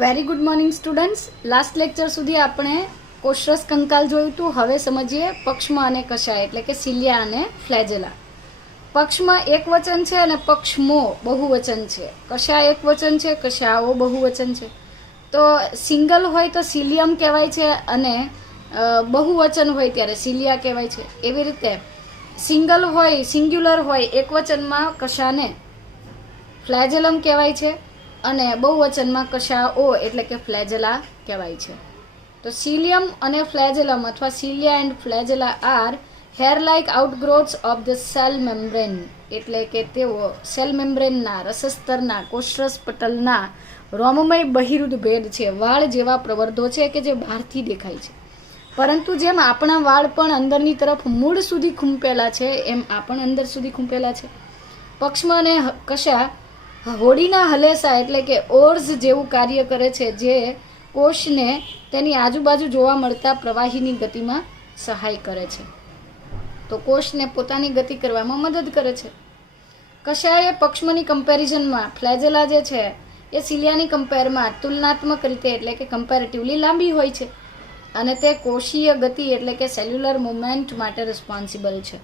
Very good morning students. Last lecture સુધી આપણે કોષરસ કંકાલ જોયું હતું. હવે સમજીએ પક્ષમાં અને કશાય એટલે કે સિલિયા અને ફ્લેજેલા. પક્ષમાં એક વચન છે અને પક્ષમો બહુવચન છે. કશા એક વચન છે, કશાઓ બહુવચન છે. તો સિંગલ હોય તો સિલિયમ કહેવાય છે અને બહુવચન હોય ત્યારે સિલિયા કહેવાય છે. એવી રીતે સિંગલ હોય, સિંગ્યુલર હોય એક વચનમાં કશાને ફ્લેજેલમ કહેવાય છે અને બહુવચનમાં કશાઓ એટલે કે ફ્લેજેલા કહેવાય છે. તો સિલિયમ અને ફ્લેજેલમ અથવા cilia and flagella are hair like outgrowths of the cell membrane એટલે કે તેઓ સેલ મેમ્બ્રેનના રસસ્તરના કોષરસ પટલના રોમમય બહિરુદ ભેદ છે. વાળ જેવા પ્રવર્ધો છે કે જે બહારથી દેખાય છે, પરંતુ જેમ આપણા વાળ પણ અંદરની તરફ મૂળ સુધી ખૂંપેલા છે એમ આ પણ અંદર સુધી ખૂંપેલા છે. પક્ષમાં અને કશા હોડીના હલેસા એટલે કે ઓર્સ જેવું કાર્ય કરે છે, જે કોષને તેની આજુબાજુ જોવા મળતા પ્રવાહીની ગતિમાં સહાય કરે છે. તો કોષને પોતાની ગતિ કરવામાં મદદ કરે છે. કશાએ પક્ષમની કમ્પેરિઝનમાં ફ્લેજેલા જે છે એ સિલિયાની કમ્પેરમાં તુલનાત્મક રીતે એટલે કે કમ્પેરેટિવલી લાંબી હોય છે અને તે કોષીય ગતિ એટલે કે સેલ્યુલર મુવમેન્ટ માટે રિસ્પોન્સિબલ છે.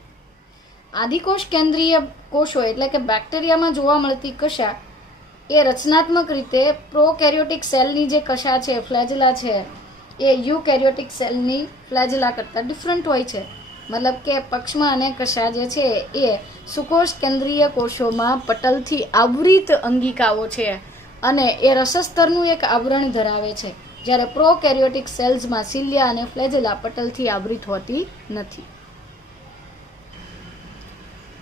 આદિકોષ કેન્દ્રીય કોષો એટલે કે બેક્ટેરિયામાં જોવા મળતી કશા એ રચનાત્મક રીતે પ્રોકેરિયોટિક સેલની જે કશા છે ફ્લેજેલા છે એ યુકેરિયોટિક સેલની ફ્લેજેલા કરતાં ડિફરન્ટ હોય છે. મતલબ કે પક્ષમાં અને કશા જે છે એ સુકોષ કેન્દ્રીય કોષોમાં પટલથી આવૃત અંગિકાઓ છે અને એ રસસ્તરનું એક આવરણ ધરાવે છે, જ્યારે પ્રોકેરિયોટિક સેલ્સમાં સિલિયા અને ફ્લેજેલા પટલથી આવૃત હોતી નથી.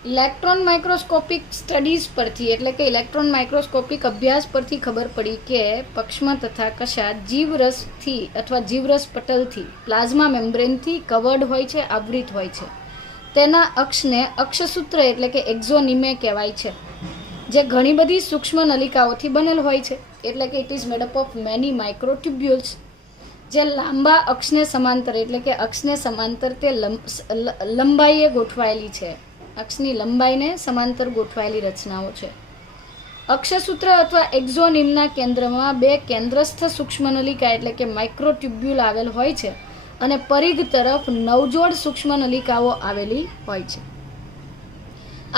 ઇલેક્ટ્રોન માઇક્રોસ્કોપિક સ્ટડીઝ પરથી એટલે કે ઇલેક્ટ્રોન માઇક્રોસ્કોપિક અભ્યાસ પરથી ખબર પડી કે પક્ષમાં તથા કશા જીવરસથી અથવા જીવરસ પટલથી પ્લાઝમા મેમ્બ્રેનથી કવર્ડ હોય છે, આવૃત હોય છે. તેના અક્ષને અક્ષસૂત્ર એટલે કે એક્ઝોનિમે કહેવાય છે, જે ઘણી બધી સૂક્ષ્મ નલિકાઓથી બનેલ હોય છે. એટલે કે it is made up of many microtubules, જે લાંબા અક્ષને સમાંતર એટલે કે અક્ષને સમાંતર તે લંબાઈએ ગોઠવાયેલી છે. અક્ષની લંબાઈને સમાંતર ગોઠવાયેલી રચનાઓ છે. અક્ષસૂત્ર અથવા એક્ઝોનિમના કેન્દ્રમાં બે કેન્દ્રસ્થ સૂક્ષ્મ નલિકા એટલે કે માઇક્રોટ્યુબ્યુલ આવેલ હોય છે અને પરિઘ તરફ નવજોડ સૂક્ષ્મ નલિકાઓ આવેલી હોય છે.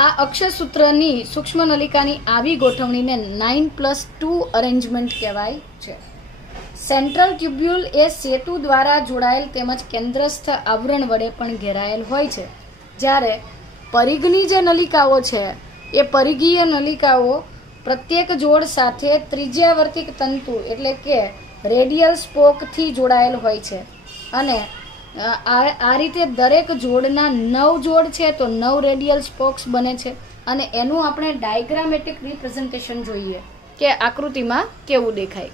આ અક્ષસૂત્રની સૂક્ષ્મ નલિકાની આવી ગોઠવણીને 9+2 અરેન્જમેન્ટ કહેવાય છે. સેન્ટ્રલ ટ્યુબ્યુલ એ સેતુ દ્વારા જોડાયેલ તેમજ કેન્દ્રસ્થ આવરણ વડે પણ ઘેરાયેલ હોય છે, જ્યારે પરિઘની જે નલિકાઓ છે એ પરિઘીય નલિકાઓ પ્રત્યેક જોડ સાથે ત્રિજ્યાવર્તિક તંતુ એટલે કે રેડિયલ સ્પોકથી જોડાયેલ હોય છે અને આ રીતે દરેક જોડના 9 જોડ છે તો 9 રેડિયલ સ્પોક્સ બને છે. અને એનું આપણે ડાયગ્રામેટિક રિપ્રેઝન્ટેશન જોઈએ કે આકૃતિમાં કેવું દેખાય.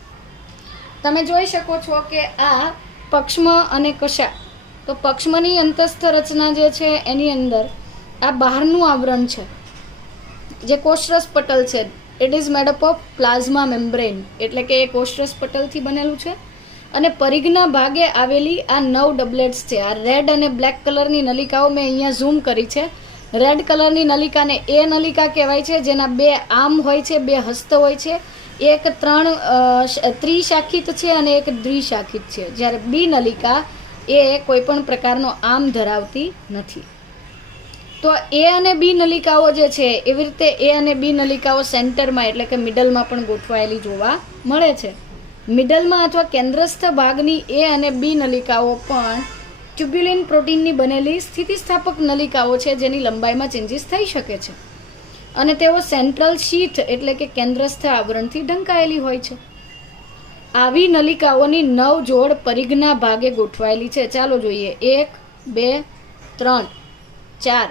તમે જોઈ શકો છો કે આ પક્ષમાં અને કશા. તો પક્ષમાંની અંતસ્થ રચના જે છે એની અંદર આ બહારનું આવરણ છે જે કોષરસ પટલ છે. It is made up of plasma membrane એટલે કે એ કોષરસ પટલથી બનેલું છે. અને પરિઘના ભાગે આવેલી આ 9 ડબલેટ્સ છે. આ રેડ અને બ્લેક કલરની નલિકાઓ મેં અહીંયા ઝૂમ કરી છે. રેડ કલરની નલિકાને એ નલિકા કહેવાય છે, જેના 2 આર્મ હોય છે, 2 હસ્ત હોય છે. એક 3 ત્રિશાખિત છે અને એક દ્વિશાખિત છે, જ્યારે બી નલિકા એ કોઈ પણ પ્રકારનો આર્મ ધરાવતી નથી. તો એ અને બી નલિકાઓ જે છે એવી રીતે એ અને બી નલિકાઓ સેન્ટરમાં એટલે કે મિડલમાં પણ ગોઠવાયેલી જોવા મળે છે. મિડલમાં અથવા કેન્દ્રસ્થ ભાગની એ અને બી નલિકાઓ પણ ટ્યુબ્યુલિન પ્રોટીનની બનેલી સ્થિતિસ્થાપક નલિકાઓ છે, જેની લંબાઈમાં ચેન્જીસ થઈ શકે છે અને તેઓ સેન્ટ્રલ શીથ એટલે કે કેન્દ્રસ્થ આવરણથી ઢંકાયેલી હોય છે. આવી નલિકાઓની 9 જોડ પરિઘના ભાગે ગોઠવાયેલી છે. ચાલો જોઈએ. 1 2 3 4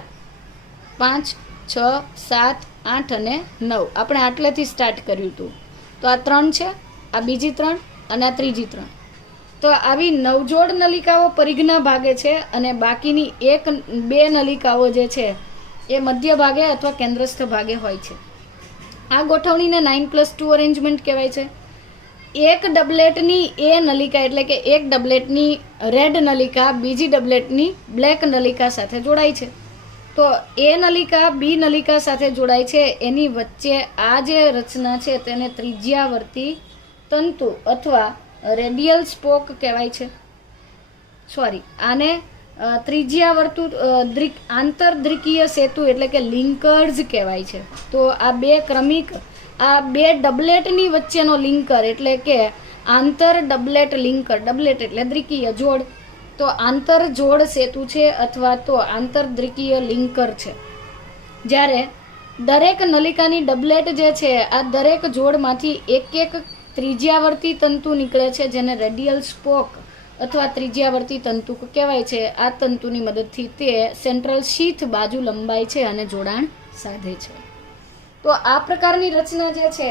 5 6 7 8 અને 9. આપણે આટલેથી સ્ટાર્ટ કર્યું હતું. તો આ 3 છે, આ બીજી 3 અને આ ત્રીજી 3. તો આવી 9 જોડ નલિકાઓ પરિઘના ભાગે છે અને બાકીની 2 નલિકાઓ જે છે એ મધ્ય ભાગે અથવા કેન્દ્રસ્થ ભાગે હોય છે. આ ગોઠવણીને 9+2 અરેન્જમેન્ટ કહેવાય છે. એક ડબલેટની એ નલિકા એટલે કે એક ડબલેટની રેડ નલિકા બીજી ડબલેટની બ્લેક નલિકા સાથે જોડાય છે. તો એ નલિકા બી નલિકા સાથે જોડાય છે. એની વચ્ચે આ જે રચના છે તેને ત્રિજ્યાવર્તી તંતુ અથવા રેડિયલ સ્પોક કહેવાય છે. આને ત્રિજ્યાવર્તુ આંતરદ્રિકીય સેતુ એટલે કે લિંકર્સ કહેવાય છે. તો આ બે ડબલેટની વચ્ચેનો લિંકર એટલે કે આંતર ડબલેટ લિંકર, ડબલેટ એટલે દ્વિકીય જોડ, તો આંતર જોડ સેતુ છે અથવા તો આંતરદ્રિકીય લિંકર છે. જ્યારે દરેક નલિકાની ડબલેટ જે છે આ દરેક જોડમાંથી એક ત્રિજ્યાવર્તી તંતુ નીકળે છે જેને રેડિયલ સ્પોક અથવા ત્રિજ્યાવર્તી તંતુ કહેવાય છે. આ તંતુની મદદથી તે સેન્ટ્રલ શીથ બાજુ લંબાય છે અને જોડાણ સાધે છે. તો આ પ્રકારની રચના જે છે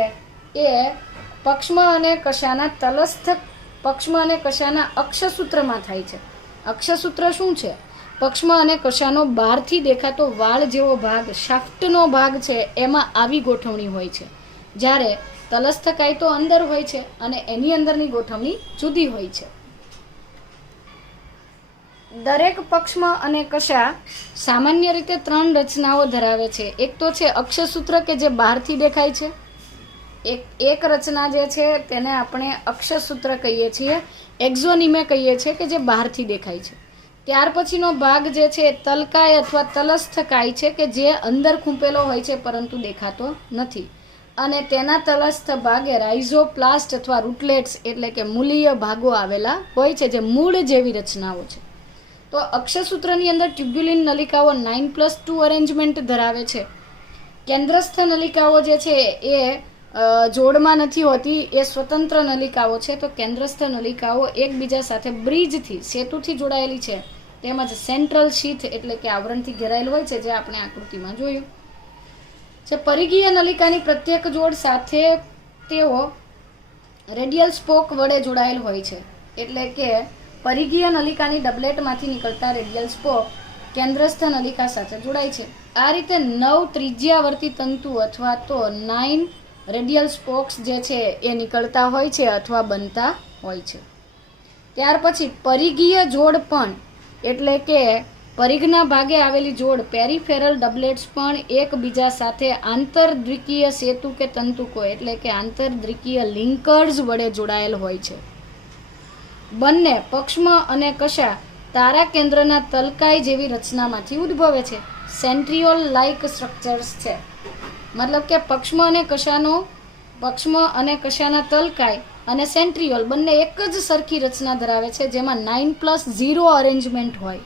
એ પક્ષ્મ અને કશાના તલસ્થ પક્ષ્મ અને કશાના અક્ષસૂત્રમાં થાય છે. અક્ષસૂત્ર શું છે? પક્ષ્મ અને કશાનો બહારથી દેખાતો વાળ જેવો ભાગ, શાફ્ટનો ભાગ છે, એમાં આવી ગોઠવણી હોય છે. જ્યારે તલસ્થ કાય તો અંદર હોય છે અને એની અંદરની ગોઠવણી જુદી હોય છે. દરેક પક્ષ્મ અને કશા સામાન્ય રીતે 3 રચનાઓ ધરાવે છે. એક તો છે અક્ષસૂત્ર કે જે બહારથી દેખાય છે. એક રચના જે છે તેને આપણે અક્ષસૂત્ર કહીએ છીએ, એક્ઝોનિમે કહીએ છીએ કે જે બહારથી દેખાય છે. ત્યાર પછીનો ભાગ જે છે તલકાય અથવા તલસ્થ કાય છે કે જે અંદર ખૂંપેલો હોય છે પરંતુ દેખાતો નથી. અને તેના તલસ્થ ભાગે રાઇઝોપ્લાસ્ટ અથવા રૂટલેટ્સ એટલે કે મૂલીય ભાગો આવેલા હોય છે જે મૂળ જેવી રચનાઓ છે. તો અક્ષસૂત્રની અંદર ટ્યુબ્યુલિન નલિકાઓ 9+2 અરેન્જમેન્ટ ધરાવે છે. કેન્દ્રસ્થ નલિકાઓ જે છે એ જોડમાં નથી હોતી, એ સ્વતંત્ર નલિકાઓ છે. તો કેન્દ્રસ્થ નલિકાઓ એકબીજા સાથે બ્રિજથી, સેતુથી જોડાયેલી છે. તેમજ સેન્ટ્રલ શીથ એટલે કે આવરણથી ઘેરાયેલ હોય છે, જે આપણે આકૃતિમાં જોયું છે. પરિઘીય નલિકાની પ્રત્યેક જોડ સાથે તેઓ રેડિયલ સ્પોક વડે જોડાયેલ હોય છે. એટલે કે પરિઘીય નલિકાની ડબલેટમાંથી નીકળતા રેડિયલ સ્પોક કેન્દ્રસ્થ નલિકા સાથે જોડાય છે. આ રીતે 9 ત્રિજ્યાવર્તી તંતુ અથવા તો 9 રેડિયલ સ્પોક્સ જે છે એ નીકળતા હોય છે અથવા બનતા હોય છે. ત્યાર પછી પરિઘીય જોડ પણ એટલે કે પરિઘના ભાગે આવેલી જોડ પેરિફેરલ ડબલેટ્સ પણ એકબીજા સાથે આંતરદ્વિકીય સેતુ કે તંતુકો એટલે કે આંતરદ્વિકીય લિંકર્સ વડે જોડાયેલ હોય છે. બંને પક્ષ્મ અને કશા તારા કેન્દ્રના તલકાય જેવી રચનામાંથી ઉદ્ભવે છે. સેન્ટ્રિયોલ લાઇક સ્ટ્રક્ચર્સ છે. મતલબ કે પક્ષ્મ અને કશાના તલકાય અને સેન્ટ્રિયોલ બંને એક જ સરખી રચના ધરાવે છે, જેમાં 9+0 અરેન્જમેન્ટ હોય.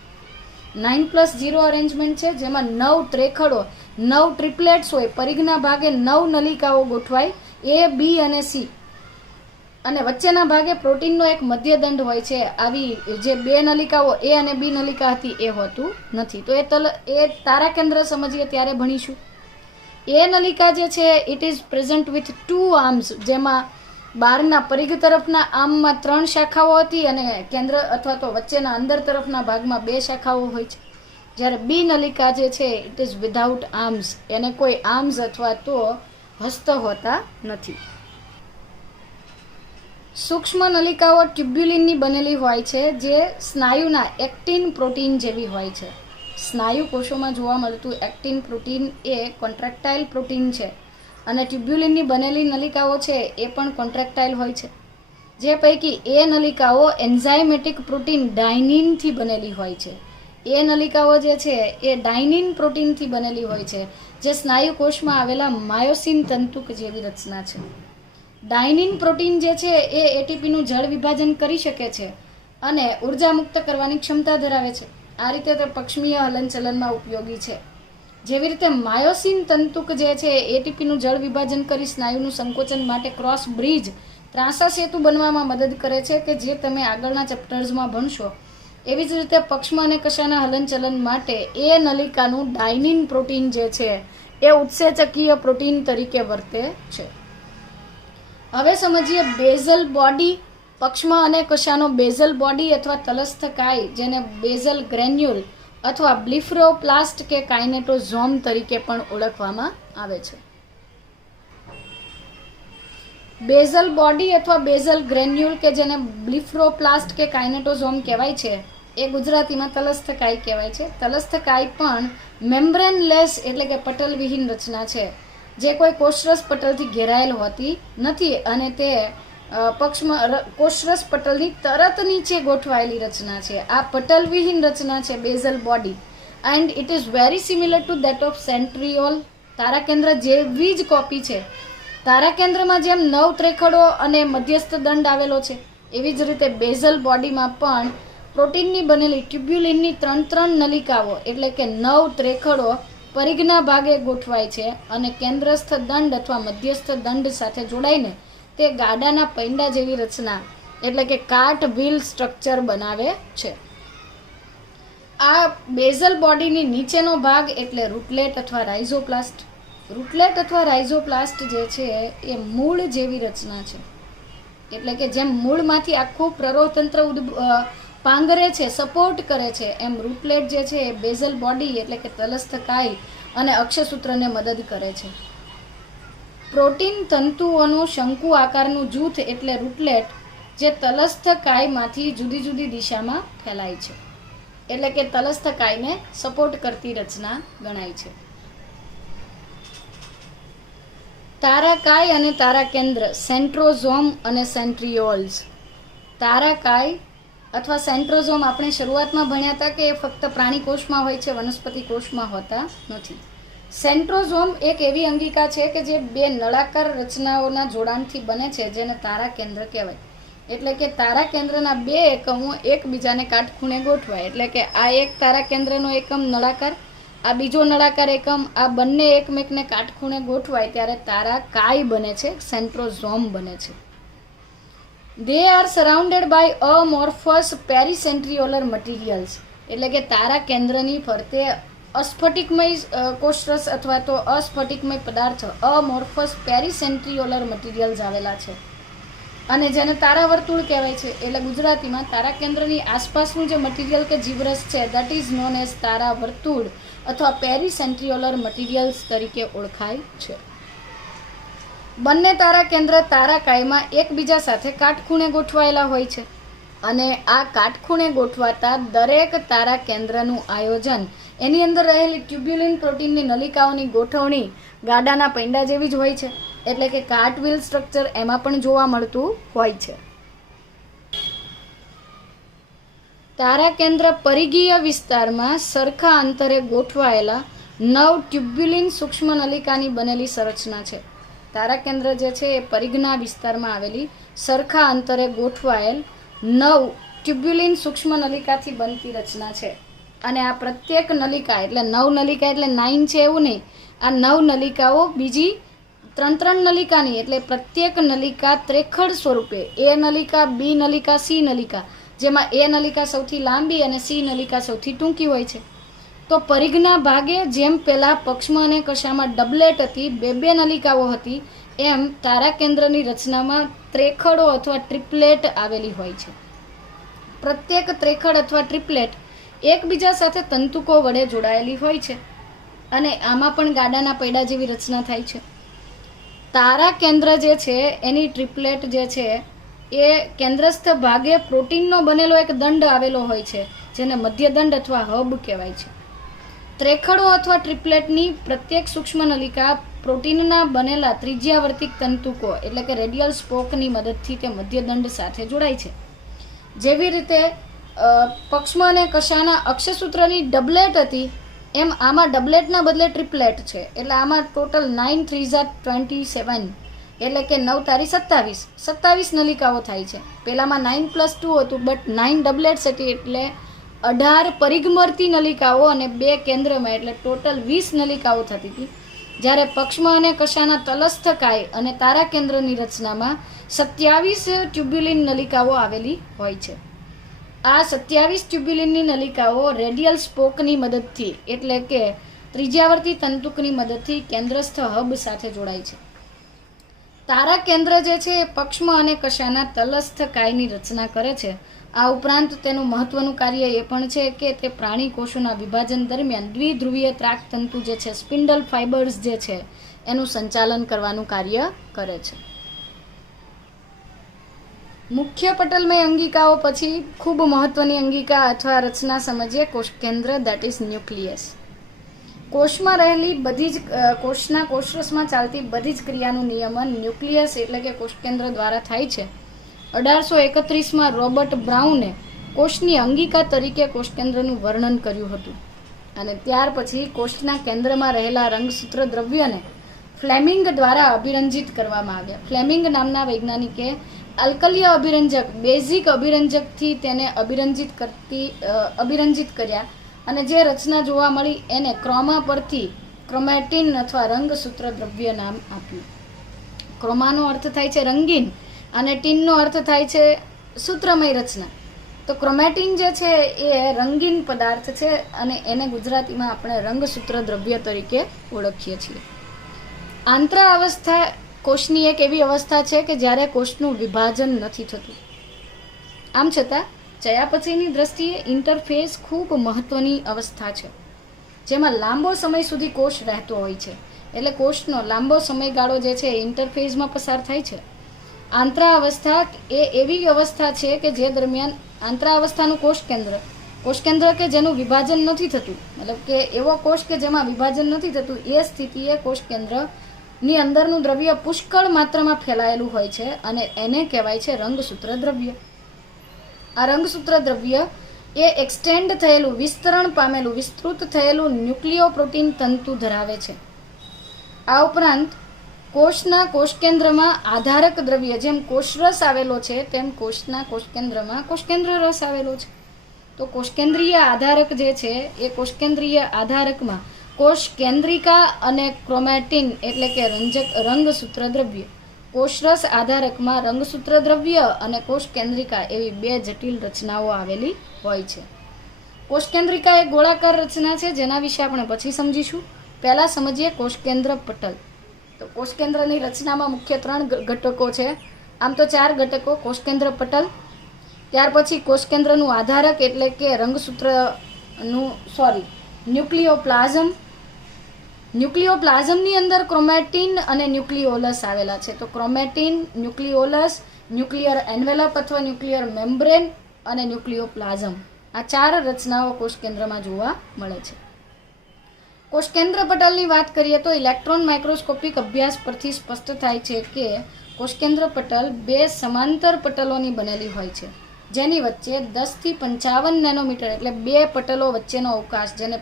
9+0 અરેન્જમેન્ટ છે જેમાં 9 ત્રેખડો, 9 ટ્રિપલેટ્સ હોય. પરિઘના ભાગે 9 નલિકાઓ ગોઠવાય, A, B અને C. અને વચ્ચેના ભાગે પ્રોટીનનો એક મધ્યદંડ હોય છે. આવી જે 2 નલિકાઓ A અને B નલિકા હતી એ હોતું નથી. તો એ તારા કેન્દ્ર સમજીએ ત્યારે ભણીશું. એ નલિકા જે છે it is present with 2 arms, જેમાં બહારના પરિઘ તરફના આર્મમાં 3 શાખાઓ હતી અને કેન્દ્ર અથવા તો વચ્ચેના અંદર તરફના ભાગમાં 2 શાખાઓ હોય છે. જ્યારે બી નલિકા જે છે ઇટ ઇઝ વિધાઉટ આર્મ્સ, એને કોઈ આર્મ્સ અથવા તો હસ્ત હોતા નથી. સૂક્ષ્મ નલિકાઓ ટ્યુબ્યુલિનની બનેલી હોય છે જે સ્નાયુના એક્ટિન પ્રોટીન જેવી હોય છે. સ્નાયુ કોષોમાં જોવા મળતું એક્ટિન પ્રોટીન એ કોન્ટ્રાક્ટાઇલ પ્રોટીન છે અને ટ્યુબ્યુલિનની બનેલી નલિકાઓ છે એ પણ કોન્ટ્રાક્ટાઇલ હોય છે. જે પૈકી એ નલિકાઓ એન્ઝાઇમેટિક પ્રોટીન ડાયનિનથી બનેલી હોય છે. એ નલિકાઓ જે છે એ ડાયનિન પ્રોટીનથી બનેલી હોય છે, જે સ્નાયુ કોષમાં આવેલા માયોસિન તંતુક જેવી રચના છે. ડાયનિન પ્રોટીન જે છે એ એટીપીનું જળ વિભાજન કરી શકે છે અને ઉર્જા મુક્ત કરવાની ક્ષમતા ધરાવે છે. આ રીતે તે પક્ષમીય હલનચલનમાં ઉપયોગી છે. જેવી રીતે માયોસિન તંતુક જે છે એટીપીનું જળ વિભાજન કરી સ્નાયુનું સંકોચન માટે ક્રોસ બ્રિજ, ત્રાંસા સેતુ બનવામાં મદદ કરે છે કે જે તમે આગળના ચેપ્ટર્સમાં ભણશો. એવી જ રીતે પક્ષમ અને કશાના હલનચલન માટે એ નલિકાનું ડાયનિન પ્રોટીન જે છે એ ઉત્સેચકીય પ્રોટીન તરીકે વર્તે છે. હવે સમજીએ બેઝલ બોડી. પક્ષમ અને કશાનો બેઝલ બોડી અથવા તલસ્થ કાય, જેને બેઝલ ગ્રેન્યુલ અથવા બ્લિફરોપ્લાસ્ટ કે કાઇનેટોઝોમ તરીકે પણ ઓળખવામાં આવે છે. બેઝલ બોડી અથવા બેઝલ ગ્રેન્યુલ કે જેને બ્લિફરોપ્લાસ્ટ કે કાઇનેટોઝોમ કહેવાય છે એ ગુજરાતીમાં તલસ્થ કાય કહેવાય છે. તલસ્થ કાય પણ મેમ્બ્રેનલેસ એટલે કે પટલવિહીન રચના છે, જે કોઈ કોષરસ પટલથી ઘેરાયેલ હોતી નથી અને તે પક્ષમાં કોષરસ પટલની તરત નીચે ગોઠવાયેલી રચના છે. આ પટલવિહીન રચના છે basal body, and it is very similar to that of centriole. તારાકેન્દ્ર જેવી જ કોપી છે. તારાકેન્દ્રમાં જેમ 9 ત્રેખડો અને મધ્યસ્થ દંડ આવેલો છે, એવી જ રીતે બેઝલ બોડીમાં પણ પ્રોટીનની બનેલી ટ્યુબ્યુલિનની 3 નલિકાઓ એટલે કે 9 ત્રેખડો પરિઘના ભાગે ગોઠવાય છે અને કેન્દ્રસ્થ દંડ અથવા મધ્યસ્થ દંડ સાથે જોડાઈને તે ગાડાના પૈંડા જેવી રચના એટલે કે કાર્ટ વ્હીલ સ્ટ્રક્ચર બનાવે છે. આ બેઝલ બોડીની નીચેનો ભાગ એટલે રૂટલેટ અથવા રાઇઝોપ્લાસ્ટ. રૂટલેટ અથવા રાઇઝોપ્લાસ્ટ જે છે એ મૂળ જેવી રચના છે, એટલે કે જેમ મૂળમાંથી આખું પ્રરોહતંત્ર પાંગરે છે, સપોર્ટ કરે છે, એમ રૂટલેટ જે છે એ બેઝલ બોડી એટલે કે તલસ્થ કાય અને અક્ષસૂત્રને મદદ કરે છે. પ્રોટીન તંતુઓનું શંકુ આકારનું જૂથ એટલે રૂટલેટ જે તલસ્થ કાયમાંથી જુદી જુદી દિશામાં ફેલાય છે, એટલે કે તલસ્થ કાયને સપોર્ટ કરતી રચના ગણાય છે. તારાકાય અને તારાકેન્દ્ર, સેન્ટ્રોઝોમ અને સેન્ટ્રિયોલ્સ. તારાકાય અથવા સેન્ટ્રોઝોમ આપણે શરૂઆતમાં ભણ્યા હતા કે એ ફક્ત પ્રાણી કોષમાં હોય છે, વનસ્પતિ કોષમાં હોતા નથી. સેન્ટ્રોઝોમ એક એવી અંગિકા છે કે જે 2 નળાકાર રચનાઓના જોડાણથી બને છે, જેને તારાકેન્દ્ર કહેવાય. એટલે કે તારાકેન્દ્રના 2 એકમો એકબીજાને કાટખૂણે ગોઠવાય, એટલે કે આ એક તારાકેન્દ્રનો એકમ નળાકાર, આ બીજો નળાકાર એકમ, આ બંને એકમેકને કાટખૂણે ગોઠવાય ત્યારે તારાકાય બને છે, સેન્ટ્રોઝોમ બને છે. They are surrounded by amorphous pericentriolar materials. એટલે કે તારા કેન્દ્રની ફરતે અસ્ફટિકમય કોષરસ અથવા તો અસ્ફટિકમય પદાર્થ અમોર્ફસ પેરીસેન્ટ્રિયોલર મટીરિયલ્સ આવેલા છે અને જેને તારાવર્તુળ કહેવાય છે. એટલે ગુજરાતીમાં તારા કેન્દ્રની આસપાસનું જે મટીરિયલ કે જીવરસ છે દેટ ઇઝ નોન એઝ તારાવર્તુળ અથવા પેરીસેન્ટ્રિયોલર મટીરિયલ્સ તરીકે ઓળખાય છે. બંને તારા કેન્દ્ર તારાકાયમાં એકબીજા સાથે કાટખૂણે ગોઠવાયેલા હોય છે અને આ કાટખૂણે ગોઠવાતા દરેક તારા કેન્દ્રનું આયોજન, એની અંદર રહેલી ટ્યુબ્યુલિન પ્રોટીનની નલિકાઓની ગોઠવણી ગાડાના પૈંડા જેવી જ હોય છે, એટલે કે કાર્ટવ્હીલ સ્ટ્રક્ચર એમાં પણ જોવા મળતું હોય છે. તારા કેન્દ્ર પરિઘીય વિસ્તારમાં સરખા અંતરે ગોઠવાયેલા 9 ટ્યુબ્યુલિન સૂક્ષ્મ નલિકાની બનેલી સંરચના છે. તારા કેન્દ્ર જે છે એ પરિઘના વિસ્તારમાં આવેલી સરખા અંતરે ગોઠવાયેલ 9 ટ્યુબ્યુલિન સૂક્ષ્મ નલિકાથી બનતી રચના છે અને આ પ્રત્યેક નલિકા એટલે 9 નલિકા એટલે 9 છે એવું નહીં, આ 9 નલિકાઓ બીજી 3 નલિકાની એટલે પ્રત્યેક નલિકા ત્રેખડ સ્વરૂપે એ નલિકા, બી નલિકા, સી નલિકા, જેમાં એ નલિકા સૌથી લાંબી અને સી નલિકા સૌથી ટૂંકી હોય છે. તો પરિઘના ભાગે જેમ પેલા પક્ષમાં અને કશામાં ડબલેટ હતી, 2 નલિકાઓ હતી, એમ તારા કેન્દ્રની રચનામાં ત્રેખડો અથવા ટ્રિપલેટ આવેલી હોય છે. પ્રત્યેક ત્રેખડ અથવા ટ્રિપલેટ એકબીજા સાથે તંતુકો વડે જોડાયેલી હોય છે અને આમાં પણ ગાડાના પૈડા જેવી રચના થાય છે. તારા કેન્દ્ર જે છે એની ટ્રિપલેટ જે છે એ કેન્દ્રસ્થ ભાગે પ્રોટીનનો બનેલો એક દંડ આવેલો હોય છે, જેને મધ્યદંડ અથવા હબ કહેવાય છે. ત્રેખડો અથવા ટ્રિપલેટની પ્રત્યેક સૂક્ષ્મ નલિકા પ્રોટીનના બનેલા ત્રિજ્યાવર્તિક તંતુકો એટલે કે રેડિયલ સ્પોકની મદદથી તે મધ્યદંડ સાથે જોડાય છે. જેવી રીતે પક્ષમાં અને કશાના અક્ષસૂત્રની ડબલેટ હતી, એમ આમાં ડબલેટના બદલે ટ્રિપલેટ છે. એટલે આમાં ટોટલ 9 3 27 એટલે કે 9 તારી 27 નલિકાઓ થાય છે. પેલામાં 9 + 2 હતું, બટ 9 ડબલેટ્સ હતી એટલે 18 પરિઘમર્તી નલિકાઓ અને 2 કેન્દ્રમાં એટલે ટોટલ 20 નલિકાઓ થતી હતી. જ્યારે પક્ષમાં અને કશાના તલસ્થ કાય અને તારા કેન્દ્રની રચનામાં 27 ટ્યુબ્યુલિન નલિકાઓ આવેલી હોય છે. આ 27 ટ્યુબ્યુલિનની નલિકાઓ રેડિયલ સ્પોકની મદદથી એટલે કે ત્રિજ્યાવર્તી તંતુકની મદદથી કેન્દ્રસ્થ હબ સાથે જોડાય છે. તારા કેન્દ્ર જે છે એ પક્ષમાં અને કશાના તલસ્થ કાયની રચના કરે છે. આ ઉપરાંત તેનું મહત્વનું કાર્ય એ પણ છે કે તે પ્રાણી કોષોના વિભાજન દરમિયાન દ્વિધ્રુવીય ત્રાક તંતુ જે છે, સ્પિન્ડલ ફાઇબર્સ જે છે, એનું સંચાલન કરવાનું કાર્ય કરે છે. મુખ્ય પટલમય અંગિકાઓ પછી ખૂબ મહત્વની અંગિકા અથવા રચના સમજીએ કોષ કેન્દ્ર, દેટ ઇઝ ન્યુક્લિયસ. કોષમાં રહેલી બધી જ કોષના કોષરસમાં ચાલતી બધી જ ક્રિયાનું નિયમન ન્યુક્લિયસ એટલે કે કોષકેન્દ્ર દ્વારા થાય છે. 1831માં રોબર્ટ બ્રાઉને કોષની અંગિકા તરીકે કોષકેન્દ્રનું વર્ણન કર્યું હતું. અને ત્યાર પછી કોષના કેન્દ્રમાં રહેલા રંગસૂત્ર દ્રવ્યને ફ્લેમિંગ દ્વારા અભિરંજિત કરવામાં આવ્યા. ફ્લેમિંગ નામના વૈજ્ઞાનિકે આલ્કલીય અભિરંજક બેઝિક અભિરંજકથી તેને અભિરંજિત કર્યા અને જે રચના જોવા મળી એને ક્રોમા પરથી ક્રોમેટિન અથવા રંગસૂત્ર દ્રવ્ય નામ આપ્યું. ક્રોમાનો અર્થ થાય છે રંગીન અને ટીનનો અર્થ થાય છે સૂત્રમય રચના. તો ક્રોમેટિન જે છે એ રંગીન પદાર્થ છે અને એને ગુજરાતીમાં આપણે રંગસૂત્ર દ્રવ્ય તરીકે ઓળખીએ છીએ. આંતરાવસ્થા કોષની એક એવી અવસ્થા છે કે જ્યારે કોષનું વિભાજન નથી થતું. આમ છતાં ચયાપચયની દ્રષ્ટિએ ઇન્ટરફેઝ ખૂબ મહત્વની અવસ્થા છે, જેમાં લાંબો સમય સુધી કોષ રહેતો હોય છે. એટલે કોષનો લાંબો સમયગાળો જે છે એ ઇન્ટરફેઝમાં પસાર થાય છે. આંતરાવસ્થા એ એવી અવસ્થા છે કે જે દરમિયાન આંતરાવસ્થાનું કોષકેન્દ્ર કે જેનું વિભાજન નથી થતું, મતલબ કે એવો કોષ કે જેમાં વિભાજન નથી થતું, એ સ્થિતિએ કોષકેન્દ્રની અંદરનું દ્રવ્ય પુષ્કળ માત્રામાં ફેલાયેલું હોય છે અને એને કહેવાય છે રંગસૂત્ર દ્રવ્ય. આ રંગસૂત્ર દ્રવ્ય એ એક્સટેન્ડ થયેલું, વિસ્તરણ પામેલું, વિસ્તૃત થયેલું ન્યુક્લિયોપ્રોટીન તંતુ ધરાવે છે. આ ઉપરાંત કોષના કોષકેન્દ્રમાં આધારક દ્રવ્ય, જેમ કોષરસ આવેલો છે તેમ કોષના કોષકેન્દ્રમાં કોષકેન્દ્ર રસ આવેલો છે. તો કોષકેન્દ્રીય આધારક જે છે એ કોષકેન્દ્રીય આધારકમાં કોષ કેન્દ્રિકા અને ક્રોમેટિન એટલે કે રંગસૂત્ર દ્રવ્ય, કોષરસ આધારકમાં રંગસૂત્ર દ્રવ્ય અને કોષ કેન્દ્રિકા એવી બે જટિલ રચનાઓ આવેલી હોય છે. કોષકેન્દ્રિકા એક ગોળાકાર રચના છે જેના વિશે આપણે પછી સમજીશું. પહેલા સમજીએ કોષકેન્દ્ર પટલ. તો કોષકેન્દ્રની રચનામાં મુખ્ય 3 ઘટકો છે. આમ તો 4 ઘટકો: કોષકેન્દ્ર પટલ, ત્યાર પછી કોષકેન્દ્રનું આધારક એટલે કે ન્યુક્લિયોપ્લાઝમ. ન્યુક્લિયોપ્લાઝમની અંદર ક્રોમેટિન અને ન્યુક્લિયોલસ આવેલા છે. તો ક્રોમેટિન, ન્યુક્લિયોલસ, ન્યુક્લિયર એન્વેલપ અથવા ન્યુક્લિયર મેમ્બ્રેન અને ન્યુક્લિયોપ્લાઝમ, આ 4 રચનાઓ કોષકેન્દ્રમાં જોવા મળે છે. કોષકેન્દ્ર પટલની વાત કરીએ તો ઇલેક્ટ્રોન માઇક્રોસ્કોપિક અભ્યાસ પરથી સ્પષ્ટ થાય છે કે કોષકેન્દ્ર પટલ 2 સમાંતર પટલોની બનેલી હોય છે, જેની વચ્ચે 10 થી 55 નેનોમીટર એટલે 2 પટલો વચ્ચેનો અવકાશ, જેને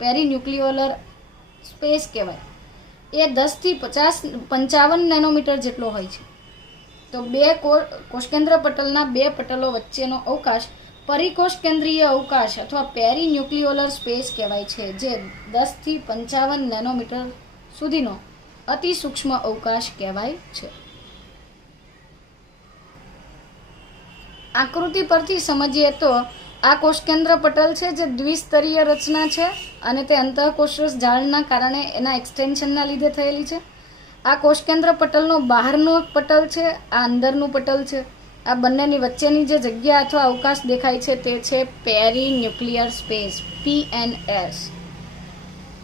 પેરીન્યુક્લિયોલર સ્પેસ કહેવાય, એ 10 થી 55 નેનોમીટર જેટલો હોય છે. તો કોષકેન્દ્ર પટલના 2 પટલો વચ્ચેનો અવકાશ પરિકોષકેન્દ્રીય અવકાશ અથવા પેરીન્યુક્લિયોલર સ્પેસ કહેવાય છે, જે 10 થી 55 નેનોમીટર સુધીનો અતિ સૂક્ષ્મ અવકાશ કહેવાય છે. આકૃતિ પરથી સમજીએ તો આ કોષકેન્દ્ર પટલ છે જે દ્વિસ્તરીય રચના છે અને તે અંતઃકોષરસ જાળના કારણે એના એક્સટેન્શનના લીધે થયેલી છે. આ કોષકેન્દ્ર પટલનો બહારનો પટલ છે, આ અંદરનું પટલ છે. આ બંનેની વચ્ચેની જે જગ્યા અથવા અવકાશ દેખાય છે તે છે પેરીન્યુક્લિયર સ્પેસ, PNS.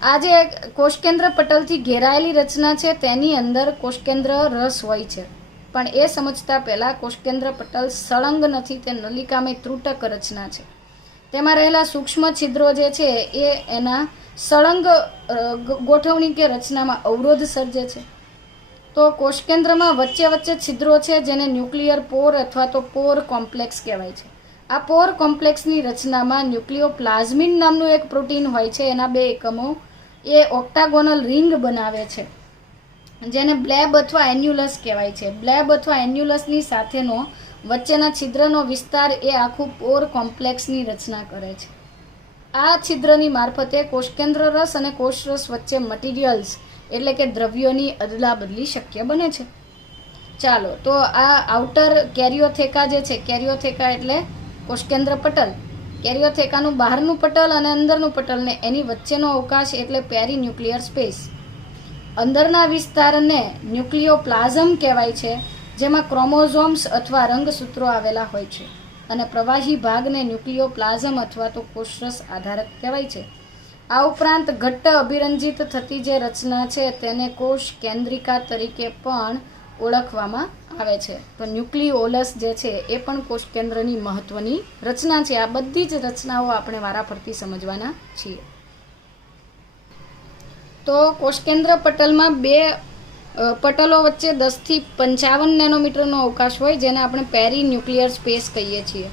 આ જે કોષકેન્દ્ર પટલથી ઘેરાયેલી રચના છે તેની અંદર કોષકેન્દ્ર રસ હોય છે, પણ એ સમજતા પહેલા કોષકેન્દ્ર પટલ સળંગ નથી, તે નલિકામય ત્રુટક રચના છે. તેમાં રહેલા સૂક્ષ્મ છિદ્રો જે છે એ એના સળંગ ગોઠવણી કે રચનામાં અવરોધ સર્જે છે. તો કોષકેન્દ્રમાં વચ્ચે છિદ્રો છે જેને ન્યુક્લિયર પોર અથવા તો પોર કોમ્પ્લેક્સ કહેવાય છે. આ પોર કોમ્પ્લેક્સની રચનામાં ન્યુક્લિયોપ્લાઝમિન નામનું એક પ્રોટીન હોય છે. એના 2 એકમો એ ઓક્ટાગોનલ રિંગ બનાવે છે, જેને બ્લેબ અથવા એન્યુલસ કહેવાય છે. બ્લેબ અથવા એન્યુલસની સાથેનો વચ્ચેના છિદ્રનો વિસ્તાર એ આખું પોર કોમ્પ્લેક્સની રચના કરે છે. આ છિદ્રની મારફતે કોષકેન્દ્ર રસ અને કોષરસ વચ્ચે મટીરિયલ્સ એટલે કે દ્રવ્યોની અદલા બદલી શક્ય બને છે. ચાલો, તો આ આઉટર કેરિયોથેકા જે છે, કેરિયોથેકા એટલે કોષકેન્દ્ર પટલ, કેરિયોથેકાનું બહારનું પટલ અને અંદરનું પટલ ને એની વચ્ચેનો અવકાશ એટલે પેરીન્યુક્લિયર સ્પેસ. અંદરના વિસ્તારને ન્યુક્લિયોપ્લાઝમ કહેવાય છે, જેમાં ક્રોમોઝોમ્સ અથવા રંગસૂત્રો આવેલા હોય છે, અને પ્રવાહી ભાગને ન્યુક્લિયોપ્લાઝમ અથવા તો કોષરસ આધારક કહેવાય છે. આ ઉપરાંત ઘટ્ટ અભિરંજિત થતી જે રચના છે તેને કોષ કેન્દ્રિકા તરીકે પણ ઓળખવામાં આવે છે. તો ન્યુક્લિયોલસ જે છે એ પણ કોષ કેન્દ્રની મહત્વની રચના છે. આ બધી જ રચનાઓ આપણે વારાફરતી સમજવાના છીએ. તો કોષકેન્દ્ર પટલમાં બે પટલો વચ્ચે 10 થી 55 નેનોમીટરનો અવકાશ હોય, જેને આપણે પેરીન્યુક્લિયર સ્પેસ કહીએ છીએ.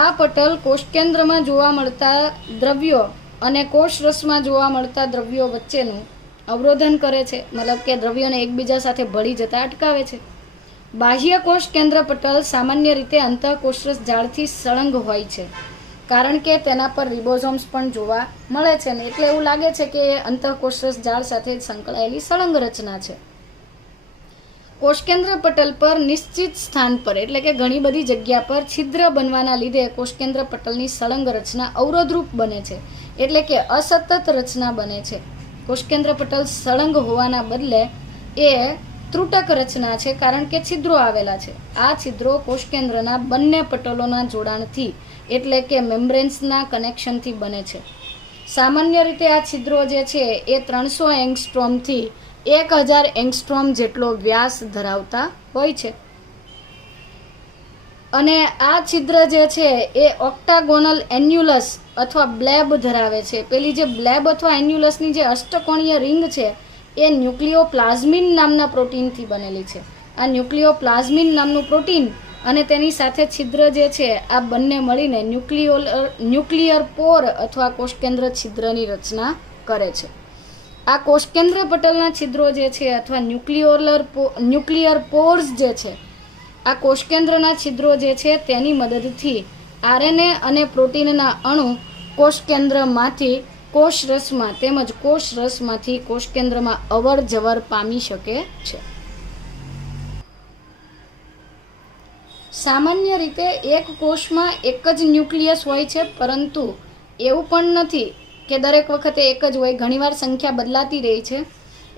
આ પટલ કોષકેન્દ્રમાં જોવા મળતા દ્રવ્યો અને કોષરસમાં જોવા મળતા દ્રવ્યો વચ્ચેનું અવરોધન કરે છે, મતલબ કે દ્રવ્યોને એકબીજા સાથે ભળી જતા અટકાવે છે. બાહ્ય કોષ કેન્દ્ર પટલ સામાન્ય રીતે અંતઃકોષરસ જાળથી સળંગ હોય છે, કારણ કે તેના પર રિબોઝોમ્સ પણ જોવા મળે છે ને એટલે એવું લાગે છે કે એ અંતઃકોષરસ જાળ સાથે સંકળાયેલી સળંગ રચના છે. કોષકેન્દ્ર પટલ પર નિશ્ચિત સ્થાન પર એટલે કે ઘણી બધી જગ્યા પર છિદ્ર બનવાના લીધે કોષકેન્દ્ર પટલની સળંગ રચના અવરોધરૂપ બને છે, એટલે કે અસતત રચના બને છે. કોષકેન્દ્ર પટલ સળંગ હોવાના બદલે એ ત્રુટક રચના છે, કારણ કે છિદ્રો આવેલા છે. આ છિદ્રો કોષકેન્દ્રના બંને પટલોના જોડાણથી એટલે કે મેમ્બ્રેન્સના કનેક્શનથી બને છે. સામાન્ય રીતે આ છિદ્રો જે છે એ 300 એંગસ્ટ્રોમથી 1000 એંગસ્ટ્રોમ જેટલો વ્યાસ ધરાવતા હોય છે. અને આ છિદ્ર જે છે એ ઓક્ટાગોનલ એન્યુલસ અથવા બ્લેબ ધરાવે છે. પેલી જે બ્લેબ અથવા એન્યુલસની જે અષ્ટકોણીય રિંગ છે એ ન્યુક્લિયોપ્લાઝમિન નામના પ્રોટીનથી બનેલી છે. આ ન્યુક્લિયોપ્લાઝમિન નામનું પ્રોટીન અને તેની સાથે છિદ્ર જે છે આ બંને મળીને ન્યુક્લિયર પોર અથવા કોષકેન્દ્ર છિદ્રની રચના કરે છે. આ કોષકેન્દ્ર પટલના છિદ્રો જે છે અથવા ન્યુક્લિયર પોર્સ જે છે, આ કોષકેન્દ્રના છિદ્રો જે છે તેની મદદથી આરએનએ અને પ્રોટીનના અણુ કોષકેન્દ્રમાંથી કોષરસમાં તેમજ કોષરસમાંથી કોષકેન્દ્રમાં અવર જવર પામી શકે છે. સામાન્ય રીતે એક કોષમાં એક જ ન્યુક્લિયસ હોય છે, પરંતુ એવું પણ નથી કે દરેક વખતે એક જ હોય. ઘણીવાર સંખ્યા બદલાતી રહી છે,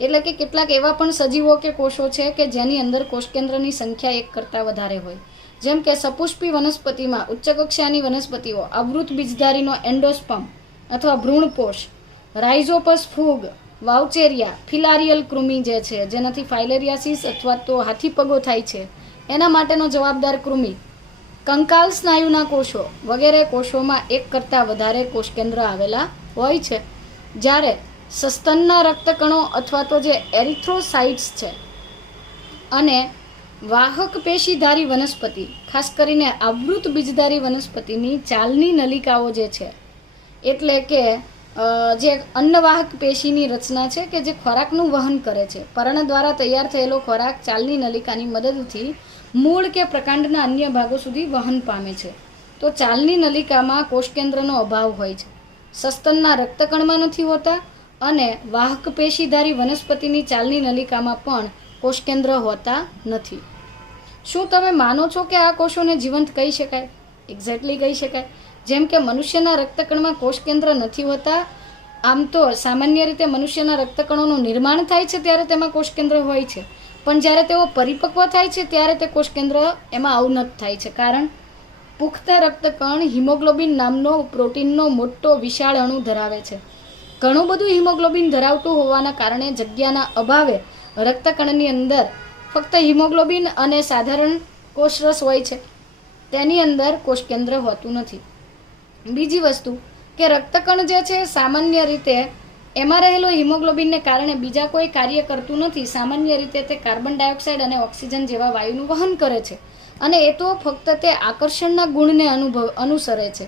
એટલે કે કેટલાક એવા પણ સજીવો કે કોષો છે કે જેની અંદર કોષકેન્દ્રની સંખ્યા એક કરતાં વધારે હોય. જેમ કે સપુષ્પી વનસ્પતિમાં ઉચ્ચ કક્ષાની વનસ્પતિઓ આવૃત બીજધારીનો એન્ડોસ્પર્મ અથવા ભ્રૂણપોષ, રાઇઝોપસ ફૂગ, વાઉચેરિયા, ફિલારિયલ કૃમિ જે છે જેનાથી ફાઇલેરિયાસિસ અથવા તો હાથીપગો થાય છે એના માટેનો જવાબદાર કૃમિ, કંકાલ સ્નાયુના કોષો વગેરે કોષોમાં એક કરતાં વધારે કોષકેન્દ્ર આવેલા હોય છે. જ્યારે સસ્તનના રક્તકણો અથવા તો જે એરિથ્રોસાઇટ્સ છે અને વાહક પેશીધારી વનસ્પતિ, ખાસ કરીને આવૃત બીજધારી વનસ્પતિની ચાલની નલિકાઓ જે છે, એટલે કે જે અન્નવાહક પેશીની રચના છે કે જે ખોરાકનું વહન કરે છે, પર્ણ દ્વારા તૈયાર થયેલો ખોરાક ચાલની નલિકાની મદદથી મૂળ કે પ્રકાંડના અન્ય ભાગો સુધી વહન પામે છે. તો ચાલની નલિકામાં કોષકેન્દ્રનો અભાવ હોય છે, સસ્તનના રક્તકણમાં નથી હોતા અને વાહક પેશીધારી વનસ્પતિની ચાલની નલિકામાં પણ કોષકેન્દ્ર હોતા નથી. શું તમે માનો છો કે આ કોષોને જીવંત કહી શકાય? એક્ઝેક્ટલી કહી શકાય. જેમ કે મનુષ્યના રક્તકણમાં કોષકેન્દ્ર નથી હોતા, આમ તો સામાન્ય રીતે મનુષ્યના રક્તકણોનું નિર્માણ થાય છે ત્યારે તેમાં કોષકેન્દ્ર હોય છે, પણ જ્યારે તેઓ પરિપક્વ થાય છે ત્યારે તે કોષકેન્દ્ર એમાં અવનત થાય છે. કારણ પુખ્ત રક્તકણ હિમોગ્લોબિન નામનો પ્રોટીનનો મોટો વિશાળ અણુ ધરાવે છે. ઘણું બધું હિમોગ્લોબિન ધરાવતું હોવાના કારણે જગ્યાના અભાવે રક્તકણની અંદર ફક્ત હિમોગ્લોબિન અને સાધારણ કોષરસ હોય છે, તેની અંદર કોષકેન્દ્ર હોતું નથી. બીજી વસ્તુ કે રક્તકણ જે છે સામાન્ય રીતે એમાં રહેલો હિમોગ્લોબિનને કારણે બીજા કોઈ કાર્ય કરતું નથી. સામાન્ય રીતે તે કાર્બન ડાયોક્સાઇડ અને ઓક્સિજન જેવા વાયુનું વહન કરે છે, અને એ તો ફક્ત તે આકર્ષણના ગુણને અનુસરે છે.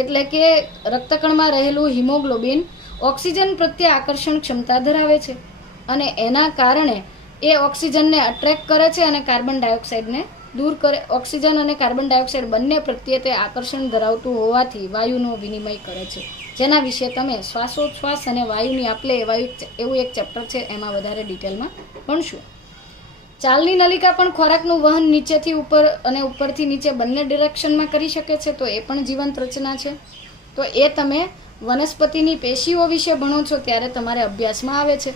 એટલે કે રક્તકણમાં રહેલું હિમોગ્લોબિન ઓક્સિજન પ્રત્યે આકર્ષણ ક્ષમતા ધરાવે છે, અને એના કારણે એ ઓક્સિજનને અટ્રેક્ટ કરે છે અને કાર્બન ડાયોક્સાઇડને દૂર કરે. ઓક્સિજન અને કાર્બન ડાયોક્સાઇડ બંને પ્રત્યે તે આકર્ષણ ધરાવતું હોવાથી વાયુનો વિનિમય કરે છે, જેના વિશે તમે શ્વાસોચ્છ્વાસ અને વાયુની આપલે એવું એક ચેપ્ટર છે, એમાં વધારે ડિટેલમાં ભણશું. ચાલની નલિકા પણ ખોરાકનું વહન નીચેથી ઉપર અને ઉપરથી નીચે બંને ડિરેક્શનમાં કરી શકે છે, તો એ પણ જીવંત રચના છે. તો એ તમે વનસ્પતિની પેશીઓ વિશે ભણો છો ત્યારે તમારે અભ્યાસમાં આવે છે.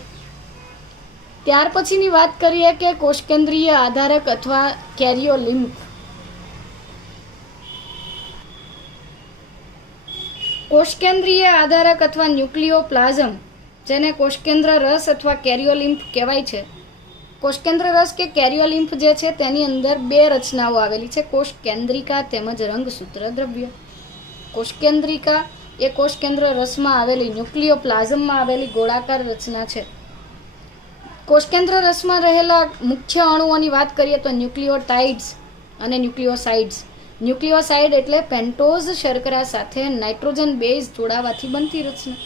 ત્યાર પછીની વાત કરીએ કે કોષકેન્દ્રીય આધારક અથવા કેરિયોલિમ્ફ. કોષકેન્દ્રીય આધારક અથવા ન્યુક્લિયોપ્લાઝમ, જેને કોષકેન્દ્ર રસ અથવા કેરિયોલિમ્ફ કહેવાય છે. કોષકેન્દ્ર રસ કે કેરિયોલિમ્ફ જે છે તેની અંદર બે રચનાઓ આવેલી છે, કોષકેન્દ્રિકા તેમજ રંગસૂત્ર દ્રવ્ય. કોષકેન્દ્રિકા એ કોષ કેન્દ્ર રસમાં આવેલી ન્યુક્લિયોપ્લાઝમમાં આવેલી ગોળાકાર રચના છે. કોષ કેન્દ્ર રસમાં રહેલા મુખ્ય અણુઓની વાત કરીએ તો ન્યુક્લિયોટાઇડ્સ અને ન્યુક્લિયોસાઇડ્સ. ન્યુક્લિયોસાઇડ એટલે પેન્ટોઝ શર્કરા સાથે નાઇટ્રોજન બેઝ જોડાવાથી બનતી રચના,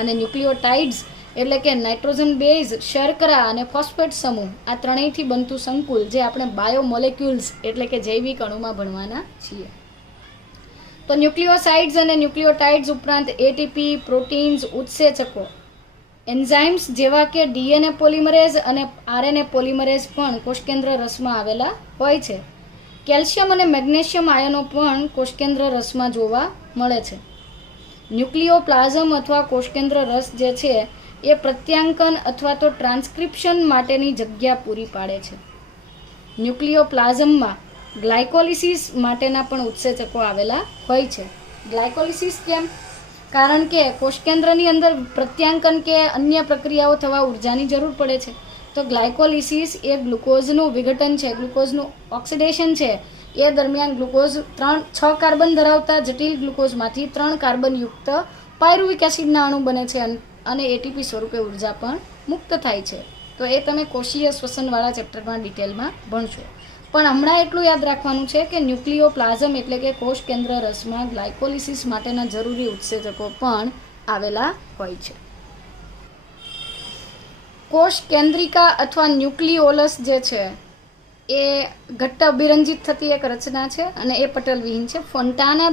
અને ન્યુક્લિયોટાઇડ્સ એટલે કે નાઇટ્રોજન બેઝ, શર્કરા અને ફોસ્ફેટ સમૂહ, આ ત્રણેયથી બનતું સંકુલ જે આપણે બાયોમોલેક્યુલ્સ એટલે કે જૈવિક અણુમાં ભણવાના છીએ. તો ન્યુક્લિયોસાઇડ્સ અને ન્યુક્લિયોટાઇડ્સ ઉપરાંત એટીપી, પ્રોટીન્સ, ઉત્સેચકો, એન્ઝાઇમ્સ જેવા કે ડીએનએ પોલિમરેઝ અને આરએનએ પોલિમરેઝ પણ કોષકેન્દ્ર રસમાં આવેલા હોય છે. કેલ્શિયમ અને મેગ્નેશિયમ આયનો પણ કોષકેન્દ્ર રસમાં જોવા મળે છે. ન્યુક્લિયોપ્લાઝમ અથવા કોષકેન્દ્ર રસ જે છે એ પ્રત્યાંકન અથવા તો ટ્રાન્સક્રિપ્શન માટેની જગ્યા પૂરી પાડે છે. ન્યુક્લિયોપ્લાઝમમાં ગ્લાયકોલિસિસ માટેના પણ ઉત્સેચકો આવેલા હોય છે. ગ્લાયકોલિસિસ કેમ? કારણ કે કોષકેન્દ્રની અંદર પ્રત્યાંકન કે અન્ય પ્રક્રિયાઓ થવા ઉર્જાની જરૂર પડે છે. તો ગ્લાયકોલિસિસ એ ગ્લુકોઝનું વિઘટન છે, ગ્લુકોઝનું ઓક્સિડેશન છે. એ દરમિયાન ગ્લુકોઝ 6 કાર્બન ધરાવતા જટિલ ગ્લુકોઝમાંથી 3 કાર્બનયુક્ત પાયરુવિક એસિડના અણુ બને છે અને એટીપી સ્વરૂપે ઉર્જા પણ મુક્ત થાય છે. તો એ તમે કોષીય શ્વસનવાળા ચેપ્ટરમાં ડિટેલમાં ભણશો. પણ હમણાં એટલું યાદ રાખવાનું છે કે ન્યુક્લિયોપ્લાઝમ એટલે કે કોષ કેન્દ્ર રસમાં ગ્લાયકોલિસિસ માટેના જરૂરી ઉત્સેચકો પણ આવેલા હોય છે. કોષ કેન્દ્રિકા અથવા ન્યુક્લિયોલસ જે છે એ ઘટ્ટ અભિરંજિત થતી એક રચના છે અને એ પટલવિહીન છે. ફન્ટાના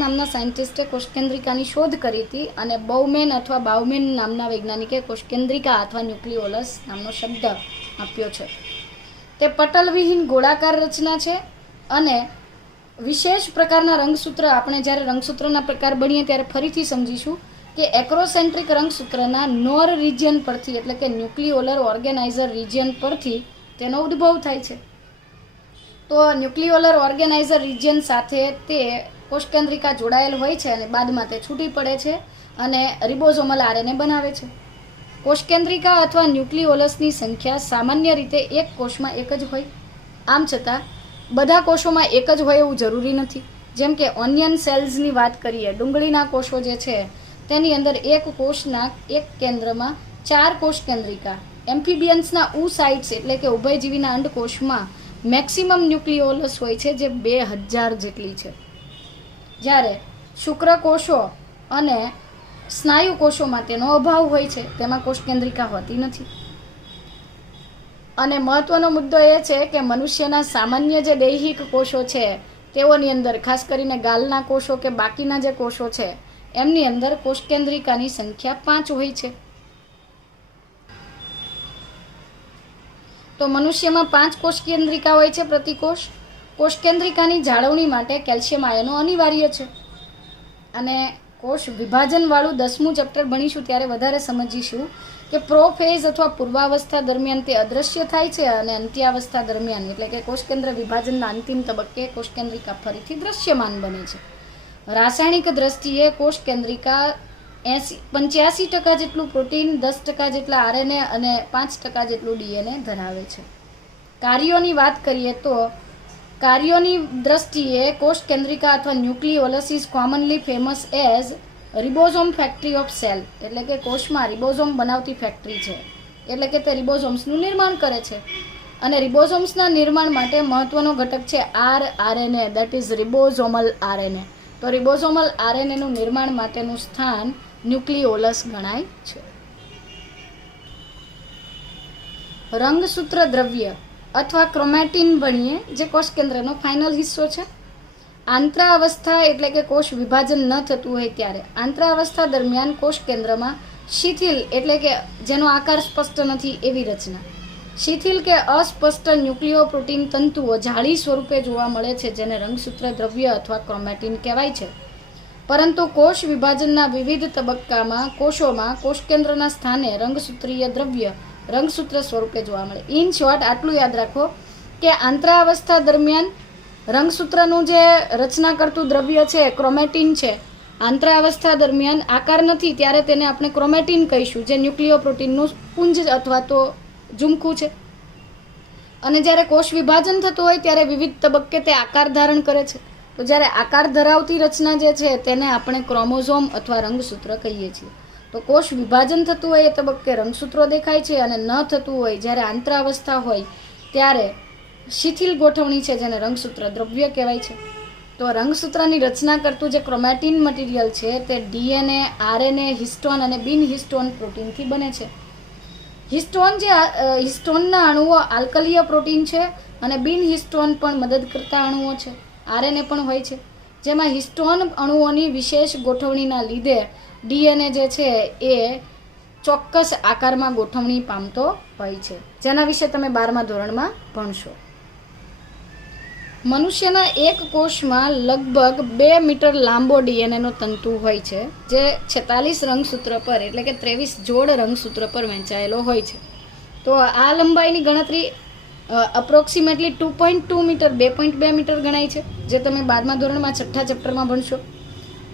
નામના સાયન્ટિસ્ટે કોષકેન્દ્રિકાની શોધ કરી હતી અને બાઉમેન નામના વૈજ્ઞાનિકે કોષકેન્દ્રિકા અથવા ન્યુક્લિયોલસ નામનો શબ્દ આપ્યો છે. તે પટલવિહીન ગોળાકાર રચના છે અને વિશેષ પ્રકારના રંગસૂત્ર, આપણે જ્યારે રંગસૂત્રના પ્રકાર ભણીએ ત્યારે ફરીથી સમજીશું કે એક્રોસેન્ટ્રિક રંગસૂત્રના નોર રિજિયન પરથી એટલે કે ન્યુક્લિયોલર ઓર્ગેનાઇઝર રિજિયન પરથી તેનો ઉદ્ભવ થાય છે. તો ન્યુક્લિયોલર ઓર્ગેનાઇઝર રિજિયન સાથે તે કોષકેન્દ્રિકા જોડાયેલ હોય છે અને બાદમાં તે છૂટી પડે છે અને રિબોઝોમલ આરએનએ બનાવે છે. કોષકેન્દ્રિકા અથવા ન્યુક્લિયોલસની સંખ્યા સામાન્ય રીતે એક કોષમાં એક જ હોય. આમ છતાં બધા કોષોમાં એક જ હોય એવું જરૂરી નથી. જેમ કે ઓનિયન સેલ્સની વાત કરીએ, ડુંગળીના કોષો જે છે તેની અંદર એક કોષના એક કેન્દ્રમાં 4 કોષકેન્દ્રિકા, એમ્ફિબિયન્સના ઉસાઇટ્સ એટલે કે ઉભયજીવીના અંડકોષમાં મેક્સિમમ ન્યુક્લિયોલસ હોય છે જે 2000 જેટલી છે. જ્યારે શુક્રકોષો અને સ્નાયુ કોષોમાં તેનો અભાવ હોય છે, તેમાં કોષકેન્દ્રિકા હોતી નથી. અને મહત્વનો મુદ્દો એ છે કે મનુષ્યના સામાન્ય જે દૈહિક કોષો છે તેઓની અંદર ખાસ કરીને ગાલના કોષો કે બાકીના જે કોષો છે એમની અંદર કોષકેન્દ્રિકાની સંખ્યા 5 હોય છે. તો મનુષ્યમાં 5 કોષકેન્દ્રિકા હોય છે પ્રતિ કોષ. કોષકેન્દ્રિકાની જાળવણી માટે કેલ્શિયમ આયનો અનિવાર્ય છે. અને કોષ વિભાજનવાળું 10મું ચેપ્ટર ભણીશું ત્યારે વધારે સમજીશું કે પ્રોફેઝ અથવા પૂર્વાવસ્થા દરમિયાન તે અદૃશ્ય થાય છે અને અંત્યાવસ્થા દરમિયાન એટલે કે કોષકેન્દ્ર વિભાજનના અંતિમ તબક્કે કોષકેન્દ્રિકા ફરીથી દૃશ્યમાન બને છે. રાસાયણિક દ્રષ્ટિએ કોષકેન્દ્રિકા 85% જેટલું પ્રોટીન, 10% જેટલા આરએનએ અને 5% જેટલું ડીએનએ ધરાવે છે. કાર્યોની વાત કરીએ તો કાર્યોની દ્રષ્ટિએ કોષકેન્દ્રિકા અથવા nucleolus is commonly famous as ribosome factory of cell એટલે કે કોષમાં રિબોઝોમ બનાવતી ફેક્ટરી છે. એટલે કે તે રિબોઝોમ્સનું નિર્માણ કરે છે અને રિબોઝોમ્સના નિર્માણ માટે મહત્વનો ઘટક છે RNA, that is ribosomal RNA. તો રિબોઝોમલ આરએનએનું નિર્માણ માટેનું સ્થાન ન્યુક્લિયોલસ ગણાય છે. રંગસૂત્ર દ્રવ્ય અથવા ક્રોમેટિન ભણીએ જે કોષકેન્દ્રનો ફાઇનલ હિસ્સો છે. આંતરાવસ્થા એટલે કે કોષ વિભાજન ન થતું હોય ત્યારે આંતરાવસ્થા દરમિયાન કોષ કેન્દ્રમાં શિથિલ એટલે કે જેનો આકાર સ્પષ્ટ નથી એવી રચના, શિથિલ કે અસ્પષ્ટ ન્યુક્લિયોપ્રોટીન તંતુઓ જાળી સ્વરૂપે જોવા મળે છે જેને રંગસૂત્ર દ્રવ્ય અથવા ક્રોમેટિન કહેવાય છે. પરંતુ કોષ વિભાજનના વિવિધ તબક્કામાં કોષોમાં કોષકેન્દ્રના સ્થાને રંગસૂત્રીય દ્રવ્ય રંગસૂત્ર સ્વરૂપે જોવા મળે. ઇન શોર્ટ આટલું યાદ રાખો કે આંતરાવસ્થા દરમિયાન રંગસૂત્રનું જે રચના કરતું દ્રવ્ય છે ક્રોમેટિન છે, આંતરાવસ્થા દરમિયાન આકાર નથી ત્યારે તેને આપણે ક્રોમેટિન કહીશું જે ન્યુક્લિયોપ્રોટીનનું પુંજ અથવા તો ઝુમખું છે. અને જ્યારે કોષ વિભાજન થતું હોય ત્યારે વિવિધ તબક્કે તે આકાર ધારણ કરે છે. તો જ્યારે આકાર ધરાવતી રચના જે છે તેને આપણે ક્રોમોઝોમ અથવા રંગસૂત્ર કહીએ છીએ. તો કોષ વિભાજન થતું હોય એ તબક્કે રંગસૂત્રો દેખાય છે, અને ન થતું હોય જ્યારે આંતરાવસ્થા હોય ત્યારે શિથિલ ગોઠવણી છે જેને રંગસૂત્ર દ્રવ્ય કહેવાય છે. તો રંગસૂત્રની રચના કરતું જે ક્રોમેટિન મટીરિયલ છે તે ડીએનએ, આરએનએ, હિસ્ટોન અને બિન હિસ્ટોન પ્રોટીનથી બને છે. હિસ્ટોનના અણુઓ આલ્કલીય પ્રોટીન છે અને બિન હિસ્ટોન પણ મદદ કરતા અણુઓ છે. આરએનએ પણ હોય છે, જેમાં હિસ્ટોન અણુઓની વિશેષ ગોઠવણીના લીધે ડીએનએ જે છે એ ચોક્કસ આકારમાં ગોઠવણી પામતો હોય છે, જેના વિશે તમે 12મા ધોરણમાં ભણશો. મનુષ્યના એક કોષમાં લગભગ 2 મીટર લાંબો ડીએનએનો તંતુ હોય છે, જે 46 રંગસૂત્ર પર એટલે કે 23 જોડ રંગસૂત્ર પર વહેંચાયેલો હોય છે. તો આ લંબાઈની ગણતરી અપ્રોક્સિમેટલી 2.2 મીટર 2.2 મીટર ગણાય છે, જે તમે 12મા ધોરણમાં 6થા ચેપ્ટરમાં ભણશો.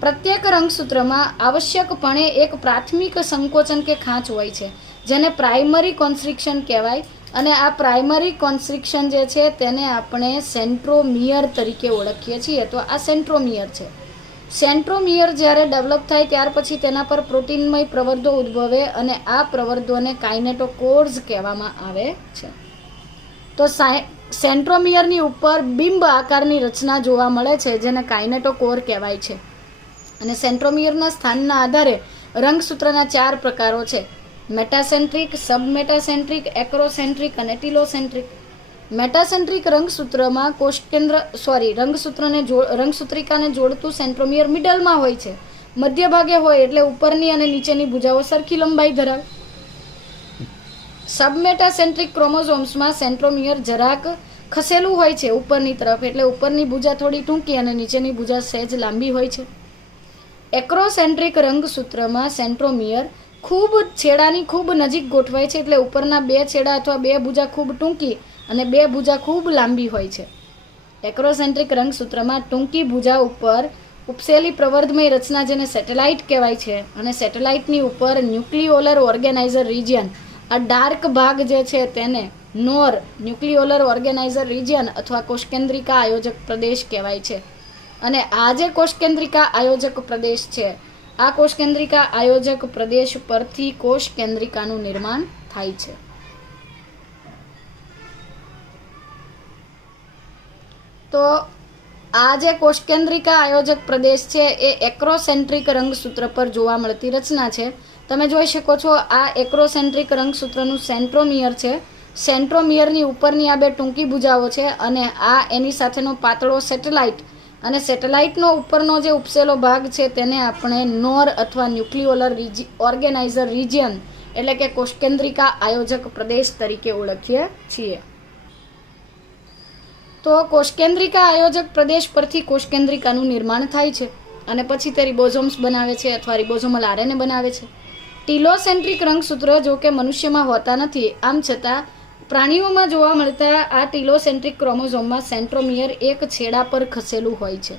પ્રત્યેક રંગસૂત્રમાં આવશ્યકપણે એક પ્રાથમિક સંકોચન કે ખાંચ હોય છે, જેને પ્રાઇમરી કોન્સ્ટ્રિક્શન કહેવાય, અને આ પ્રાઇમરી કોન્સ્ટ્રિક્શન જે છે તેને આપણે સેન્ટ્રોમિયર તરીકે ઓળખીએ છીએ. તો આ સેન્ટ્રોમિયર છે. સેન્ટ્રોમિયર જ્યારે ડેવલપ થાય ત્યાર પછી તેના પર પ્રોટીનમય પ્રવર્ધો ઉદ્ભવે, અને આ પ્રવર્ધોને કાઇનેટોકોર્સ કહેવામાં આવે છે. તો સેન્ટ્રોમિયરની ઉપર બિંબ આકારની રચના જોવા મળે છે, જેને કાઇનેટોકોર કહેવાય છે. અને સેન્ટ્રોમિયરના સ્થાનના આધારે રંગસૂત્રના 4 પ્રકારો છે: મેટાસેન્ટ્રિક, સબમેટાસેન્ટ્રિક, એક્રોસેન્ટ્રિક અને ટીલોસેન્ટ્રિક. મેટાસેન્ટ્રિક રંગસૂત્રમાં રંગસૂત્રિકાને જોડતું સેન્ટ્રોમિયર મિડલમાં હોય છે, મધ્ય ભાગે હોય એટલે ઉપરની અને નીચેની ભુજાઓ સરખી લંબાઈ ધરાવે. સબમેટાસેન્ટ્રિક ક્રોમોઝોમ્સમાં સેન્ટ્રોમિયર જરાક ખસેલું હોય છે ઉપરની તરફ, એટલે ઉપરની ભુજા થોડી ટૂંકી અને નીચેની ભુજા સહેજ લાંબી હોય છે. એક્રોસેન્ટ્રિક રંગસૂત્રમાં સેન્ટ્રોમિયર છેડાની ખૂબ નજીક ગોઠવાય છે, એટલે ઉપરના 2 છેડા અથવા 2 ભુજા ખૂબ ટૂંકી અને 2 ભુજા ખૂબ લાંબી હોય છે. એક્રોસેન્ટ્રિક રંગસૂત્રમાં ટૂંકી ભુજા ઉપર ઉપસેલી પ્રવર્ધમય રચના જેને સેટેલાઇટ કહેવાય છે, અને સેટેલાઇટની ઉપર ન્યુક્લિયોલર ઓર્ગેનાઇઝર રિજિયન, આ ડાર્ક ભાગ જે છે તેને નોર ન્યુક્લિયોલર ઓર્ગેનાઇઝર રિજિયન અથવા કોષકેન્દ્રિકા આયોજક પ્રદેશ કહેવાય છે. અને આ જે કોષકેન્દ્રિકા આયોજક પ્રદેશ છે, આ કોષકેન્દ્રિકા આયોજક પ્રદેશ પરથી કોષકેન્દ્રિકાનું નિર્માણ થાય છે. તો આ જે કોષકેન્દ્રિકા આયોજક પ્રદેશ છે એ એક્રોસેન્ટ્રિક રંગસૂત્ર પર જોવા મળતી રચના છે. તમે જોઈ શકો છો આ એક્રોસેન્ટ્રિક રંગસૂત્રનું સેન્ટ્રોમિયર છે. સેન્ટ્રોમિયરની ઉપરની આ 2 ટૂંકી ભુજાઓ છે, અને આ એની સાથેનો પાતળો સેટેલાઇટ, અને સેટેલાઇટનો ઉપરનો જે ઉપસેલો ભાગ છે તેને આપણે નોર અથવા ન્યુક્લિયોલર ઓર્ગેનાઇઝર રિજિયન એટલે કે કોષકેન્દ્રિકા આયોજક પ્રદેશ તરીકે ઓળખીએ છીએ. તો કોષકેન્દ્રિકા આયોજક પ્રદેશ પરથી કોષકેન્દ્રિકાનું નિર્માણ થાય છે, અને પછી તે રિબોઝોમ્સ બનાવે છે અથવા રિબોઝોમલ આરએનએ બનાવે છે. ટીલોસેન્ટ્રિક રંગસૂત્ર જો કે મનુષ્યમાં હોતા નથી, આમ છતાં પ્રાણીઓમાં જોવા મળતા આ ટીલોસેન્ટ્રિક ક્રોમોઝોમમાં સેન્ટ્રોમિયર એક છેડા પર ખસેલું હોય છે.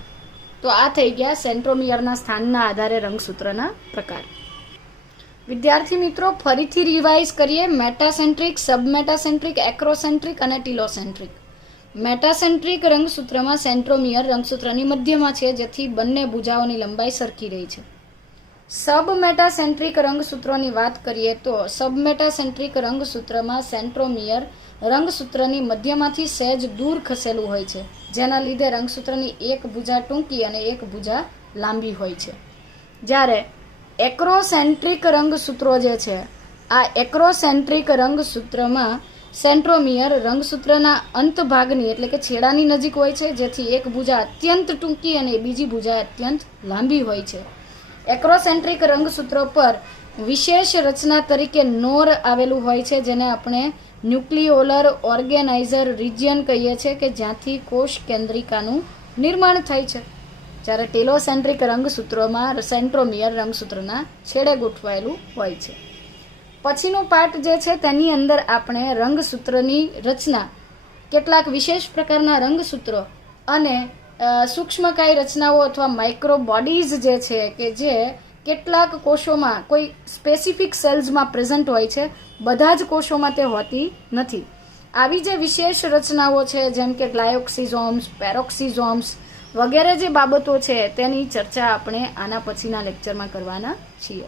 તો આ થઈ ગયા સેન્ટ્રોમિયરના સ્થાનના આધારે રંગસૂત્રના પ્રકાર. વિદ્યાર્થી મિત્રો, ફરીથી રિવાઇઝ કરીએ: મેટાસેન્ટ્રિક, સબમેટાસેન્ટ્રિક, એક્રોસેન્ટ્રિક અને ટીલોસેન્ટ્રિક. મેટાસેન્ટ્રિક રંગસૂત્રમાં સેન્ટ્રોમિયર રંગસૂત્રની મધ્યમાં છે, જેથી બંને ભુજાઓની લંબાઈ સરખી રહી છે. સબમેટાસેન્ટ્રિક રંગસૂત્રોની વાત કરીએ તો સબમેટાસેન્ટ્રિક રંગસૂત્રમાં સેન્ટ્રોમિયર રંગસૂત્રની મધ્યમાંથી સહેજ દૂર ખસેલું હોય છે, જેના લીધે રંગસૂત્રની એક ભુજા ટૂંકી અને એક ભુજા લાંબી હોય છે. જ્યારે એક્રોસેન્ટ્રિક રંગસૂત્રો જે છે, આ એક્રોસેન્ટ્રિક રંગસૂત્રમાં સેન્ટ્રોમિયર રંગસૂત્રના અંત ભાગની એટલે કે છેડાની નજીક હોય છે, જેથી એક ભુજા અત્યંત ટૂંકી અને બીજી ભુજા અત્યંત લાંબી હોય છે. એક્રોસેન્ટ્રિક રંગસૂત્રો પર વિશેષ રચના તરીકે નોર આવેલું હોય છે, જેને આપણે ન્યુક્લિયોલર ઓર્ગેનાઇઝર રિજિયન કહીએ છીએ, કે જ્યાંથી કોષ કેન્દ્રિકાનું નિર્માણ થાય છે. જ્યારે ટેલોસેન્ટ્રિક રંગસૂત્રોમાં સેન્ટ્રોમિયર રંગસૂત્રના છેડે ગોઠવાયેલું હોય છે. પછીનો પાર્ટ જે છે તેની અંદર આપણે રંગસૂત્રની રચના, કેટલાક વિશેષ પ્રકારના રંગસૂત્રો અને સૂક્ષ્મકાય રચનાઓ અથવા માઇક્રો બોડીઝ જે છે કે જે કેટલાક કોષોમાં કોઈ સ્પેસિફિક સેલ્સમાં પ્રેઝન્ટ હોય છે, બધા જ કોષોમાં તે હોતી નથી. આવી જે વિશેષ રચનાઓ છે જેમ કે ગ્લાયોક્સિઝોમ્સ, પેરોક્સિઝોમ્સ વગેરે જે બાબતો છે તેની ચર્ચા આપણે આના પછીના લેક્ચરમાં કરવાના છીએ.